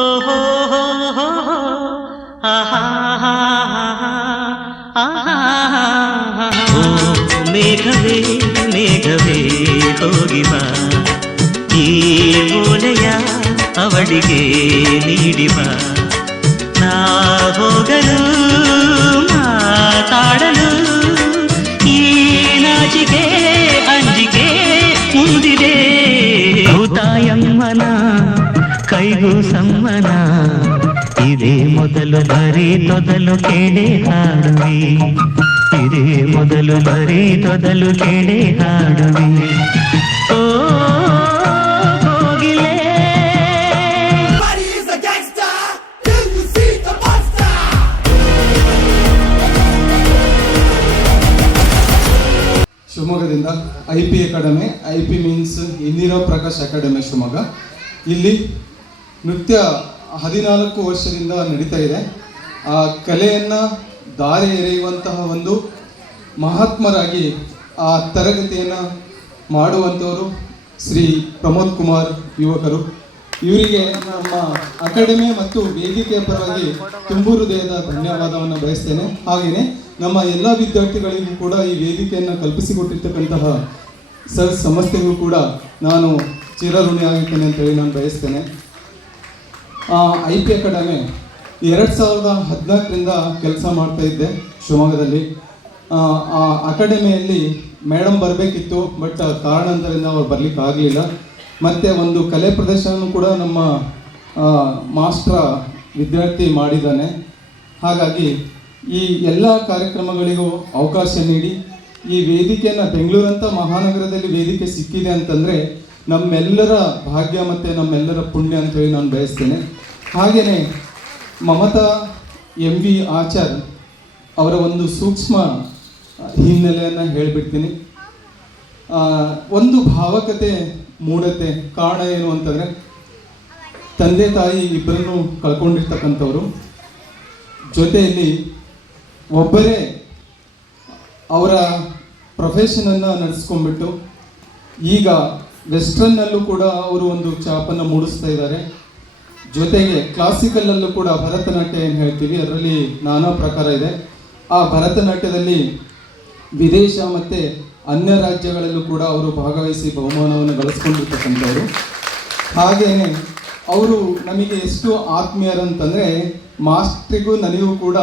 ಓಹೋ ಮೇಘವೇ ಮೇಘವೇ ಹೋಗಿ ಬಾ, ಈ ಮೂಲೆಯ ಅವಳಿಗೆ ನೀಡಿ ಬಾ, ನಾ ಹೋಗಲು ಮಾತಾಡಲು ಈ ನಾಚಿಕೆ ಅಂಜಿಕೆ ಮುಂದಿದೆ. ತಾಯಮ್ಮನ ಕೈಗೂ ಸಮ್ಮನ, ಇದೇ ಮೊದಲು ಬರೀ ತೊದಲು ಕೇಳಿ ಹಾಡುವಿ, ಇದೇ ಮೊದಲು ಬರೀ ತೊದಲು ಕೇಳಿ ಹಾಡುವಿ. ಓ ಹೋಗಿಲೇ ಶಿವಮೊಗ್ಗದಿಂದ IP academy, IP means Indira Prakash academy Shivamogga. ಇಲ್ಲಿ ನೃತ್ಯ 14 ವರ್ಷದಿಂದ ನಡೀತಾ ಇದೆ. ಆ ಕಲೆಯನ್ನು ದಾರಿ ಎರೆಯುವಂತಹ ಒಂದು ಮಹಾತ್ಮರಾಗಿ ಆ ತರಗತಿಯನ್ನು ಮಾಡುವಂಥವರು ಶ್ರೀ ಪ್ರಮೋದ್ ಕುಮಾರ್ ಯುವಕರು. ಇವರಿಗೆ ನಮ್ಮ ಅಕಾಡೆಮಿ ಮತ್ತು ವೇದಿಕೆಯ ಪರವಾಗಿ ತುಂಬು ಹೃದಯದ ಧನ್ಯವಾದವನ್ನು ಬಯಸ್ತೇನೆ. ಹಾಗೆಯೇ ನಮ್ಮ ಎಲ್ಲ ವಿದ್ಯಾರ್ಥಿಗಳಿಗೂ ಕೂಡ ಈ ವೇದಿಕೆಯನ್ನು ಕಲ್ಪಿಸಿಕೊಟ್ಟಿರ್ತಕ್ಕಂತಹ ಸಂಸ್ಥೆಗೂ ಕೂಡ ನಾನು ಚಿರಋಣಿಯಾಗಿರ್ತೇನೆ ಅಂತೇಳಿ ನಾನು ಬಯಸ್ತೇನೆ. IP ಅಕಾಡೆಮಿ 2014ರಿಂದ ಕೆಲಸ ಮಾಡ್ತಾ ಇದ್ದೆ ಶಿವಮೊಗ್ಗದಲ್ಲಿ. ಆ ಅಕಾಡೆಮಿಯಲ್ಲಿ ಮೇಡಮ್ ಬರಬೇಕಿತ್ತು, ಬಟ್ ಕಾರಣಾಂತರದಿಂದ ಅವ್ರು ಬರಲಿಕ್ಕೆ ಆಗಲಿಲ್ಲ. ಮತ್ತು ಒಂದು ಕಲೆ ಪ್ರದರ್ಶನ ಕೂಡ ನಮ್ಮ ಮಾಸ್ಟ್ರ ವಿದ್ಯಾರ್ಥಿ ಮಾಡಿದ್ದಾನೆ. ಹಾಗಾಗಿ ಈ ಎಲ್ಲ ಕಾರ್ಯಕ್ರಮಗಳಿಗೂ ಅವಕಾಶ ನೀಡಿ ಈ ವೇದಿಕೆಯನ್ನು ಬೆಂಗಳೂರಂಥ ಮಹಾನಗರದಲ್ಲಿ ವೇದಿಕೆ ಸಿಕ್ಕಿದೆ ಅಂತಂದರೆ ನಮ್ಮೆಲ್ಲರ ಭಾಗ್ಯ ಮತ್ತು ನಮ್ಮೆಲ್ಲರ ಪುಣ್ಯ ಅಂತೇಳಿ ನಾನು ಬಯಸ್ತೇನೆ. ಹಾಗೆಯೇ ಮಮತಾ MV ಆಚಾರ್ ಅವರ ಒಂದು ಸೂಕ್ಷ್ಮ ಹಿನ್ನೆಲೆಯನ್ನು ಹೇಳಿಬಿಡ್ತೀನಿ. ಒಂದು ಭಾವಕತೆ ಮೂಢತೆ ಕಾರಣ ಏನು ಅಂತಂದರೆ ತಂದೆ ತಾಯಿ ಇಬ್ಬರನ್ನು ಕಳ್ಕೊಂಡಿರ್ತಕ್ಕಂಥವ್ರು, ಜೊತೆಯಲ್ಲಿ ಒಬ್ಬರೇ ಅವರ ಪ್ರೊಫೆಷನನ್ನು ನಡೆಸ್ಕೊಂಡ್ಬಿಟ್ಟು ಈಗ ವೆಸ್ಟರ್ನಲ್ಲೂ ಕೂಡ ಅವರು ಒಂದು ಛಾಪನ್ನು ಮೂಡಿಸ್ತಾ ಇದ್ದಾರೆ. ಜೊತೆಗೆ ಕ್ಲಾಸಿಕಲಲ್ಲೂ ಕೂಡ ಭರತನಾಟ್ಯ ಏನು ಹೇಳ್ತೀವಿ ಅದರಲ್ಲಿ ನಾನಾ ಪ್ರಕಾರ ಇದೆ. ಆ ಭರತನಾಟ್ಯದಲ್ಲಿ ವಿದೇಶ ಮತ್ತು ಅನ್ಯ ರಾಜ್ಯಗಳಲ್ಲೂ ಕೂಡ ಅವರು ಭಾಗವಹಿಸಿ ಬಹುಮಾನವನ್ನು ಗಳಿಸ್ಕೊಂಡಿರ್ತಕ್ಕಂಥವ್ರು. ಹಾಗೆಯೇ ಅವರು ನಮಗೆ ಎಷ್ಟು ಆತ್ಮೀಯರಂತಂದರೆ ಮಾಸ್ಟ್ರಿಗೂ ನನಗೂ ಕೂಡ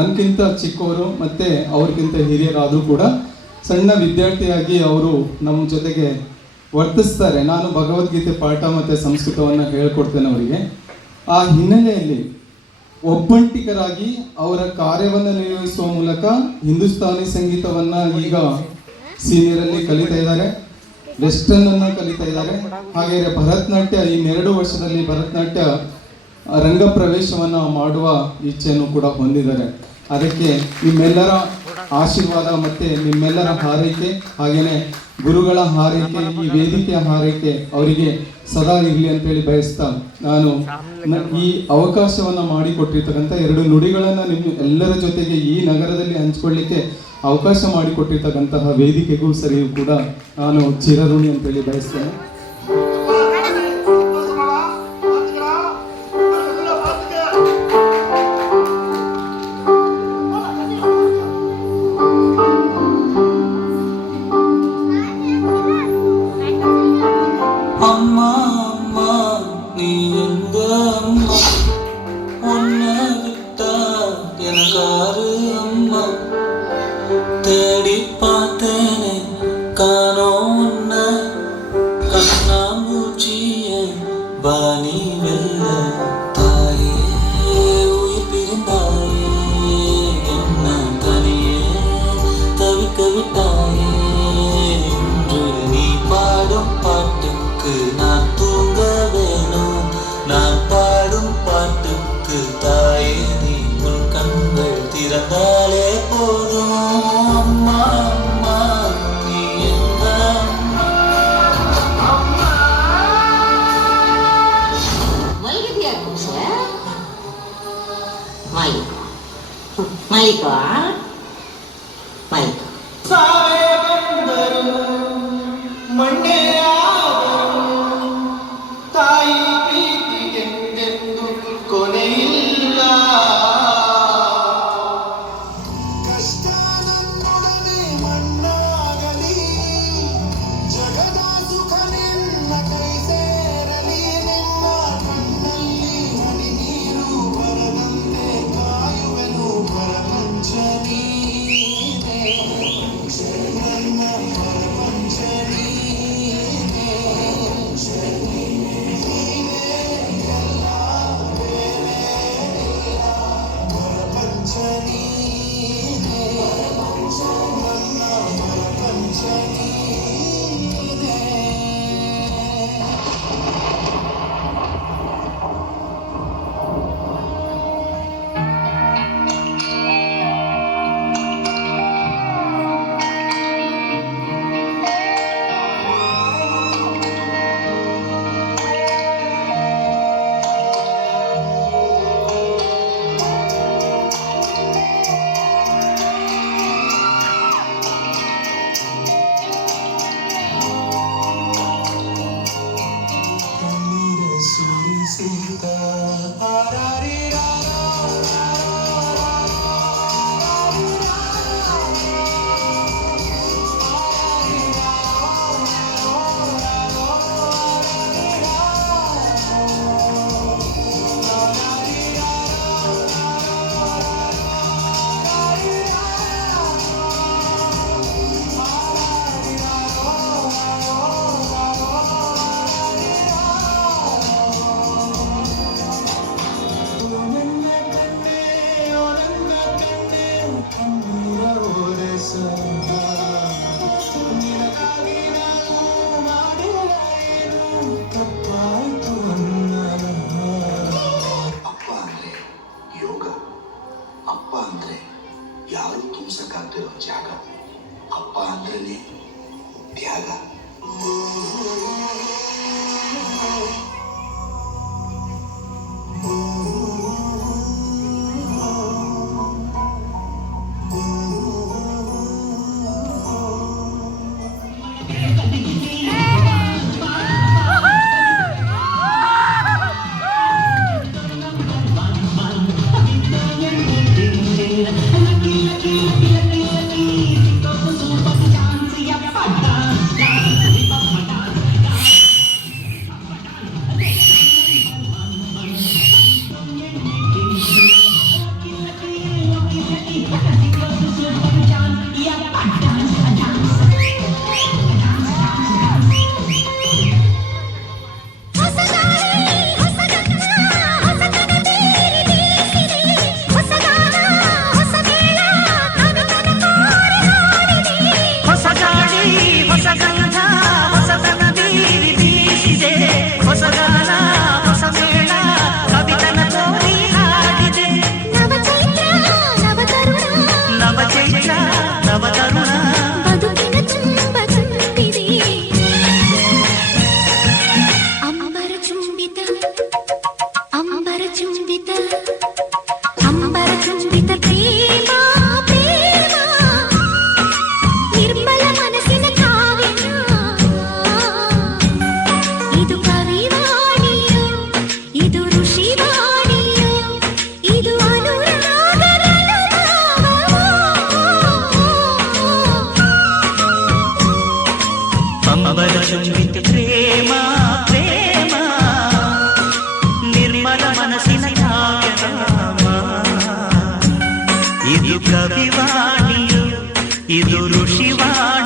ನನಗಿಂತ ಚಿಕ್ಕವರು ಮತ್ತು ಅವ್ರಿಗಿಂತ ಹಿರಿಯರಾದರೂ ಕೂಡ ಸಣ್ಣ ವಿದ್ಯಾರ್ಥಿಯಾಗಿ ಅವರು ನಮ್ಮ ಜೊತೆಗೆ ವರ್ತಿಸ್ತಾರೆ. ನಾನು ಭಗವದ್ಗೀತೆ ಪಾಠ ಮತ್ತು ಸಂಸ್ಕೃತವನ್ನು ಹೇಳ್ಕೊಡ್ತೇನೆ ಅವರಿಗೆ. ಆ ಹಿನ್ನೆಲೆಯಲ್ಲಿ ಒಬ್ಬಂಟಿಗರಾಗಿ ಅವರ ಕಾರ್ಯವನ್ನು ನಿರ್ವಹಿಸುವ ಮೂಲಕ ಹಿಂದೂಸ್ತಾನಿ ಸಂಗೀತವನ್ನು ಈಗ ಸೀನಿಯರಲ್ಲಿ ಕಲಿತಾ ಇದ್ದಾರೆ, ವೆಸ್ಟರ್ನನ್ನು ಕಲಿತಾ ಇದ್ದಾರೆ. ಹಾಗೆಯೇ ಭರತನಾಟ್ಯ ಈ 2 ವರ್ಷದಲ್ಲಿ ಭರತನಾಟ್ಯ ರಂಗ ಪ್ರವೇಶವನ್ನು ಮಾಡುವ ಇಚ್ಛೆಯನ್ನು ಕೂಡ ಹೊಂದಿದ್ದಾರೆ. ಅದಕ್ಕೆ ನಿಮ್ಮೆಲ್ಲರ ಆಶೀರ್ವಾದ ಮತ್ತು ನಿಮ್ಮೆಲ್ಲರ ಹಾರೈಕೆ, ಹಾಗೆಯೇ ಗುರುಗಳ ಹಾರೈಕೆ, ಈ ವೇದಿಕೆಯ ಹಾರೈಕೆ ಅವರಿಗೆ ಸದಾ ಇರಲಿ ಅಂತೇಳಿ ಬಯಸ್ತಾ ನಾನು ಈ ಅವಕಾಶವನ್ನು ಮಾಡಿಕೊಟ್ಟಿರ್ತಕ್ಕಂಥ 2 ನುಡಿಗಳನ್ನು ನಿಮ್ಮ ಎಲ್ಲರ ಜೊತೆಗೆ ಈ ನಗರದಲ್ಲಿ ಹಂಚ್ಕೊಳ್ಳಿಕ್ಕೆ ಅವಕಾಶ ಮಾಡಿಕೊಟ್ಟಿರ್ತಕ್ಕಂತಹ ವೇದಿಕೆಗೂ ಸರಿಯೂ ಕೂಡ ನಾನು ಚಿರಋಣಿ ಅಂತೇಳಿ ಬಯಸ್ತೇನೆ. தேடி பார்த்தேனே காணோம் உன்னை, கண்ணாமூச்சிய வாணி வெல்ல தாயே உயிர் பிரிந்தாயே, என்ன தனியே தவிக்க விட்டாயே. இன்று நீ பாடும் பாட்டுக்கு நான் தூங்க வேணும், நான் பாடும் பாட்டுக்கு தாயே நீ உன் கண்கள் திறந்தாலே போதும். Maliko, Maliko. ಸಾವೇ ಬಂದರು ಮಣ್ಣೆ ಆದರು ತಾಯಿ ಪ್ರೀತಿಗೆಂದೆ ಅಪ್ಪ ಅಂದ್ರೆ ಯಾರು ತುಂಬಿಸಕ್ಕಾಗ್ತಿರೋ ಜಾಗ. ಅಪ್ಪ ಅಂದ್ರೇನೆ ತ್ಯಾಗ. ಚುಂಬಿತ ಪ್ರೇಮ ಪ್ರೇಮ ನಿರ್ಮಲ ಮನಸ್ಸಿನ ಕಾವ್ಯನಾಮ. ಇದು ಕವಿವಾಣಿಯು, ಇದು ಋಷಿವಾಣಿ.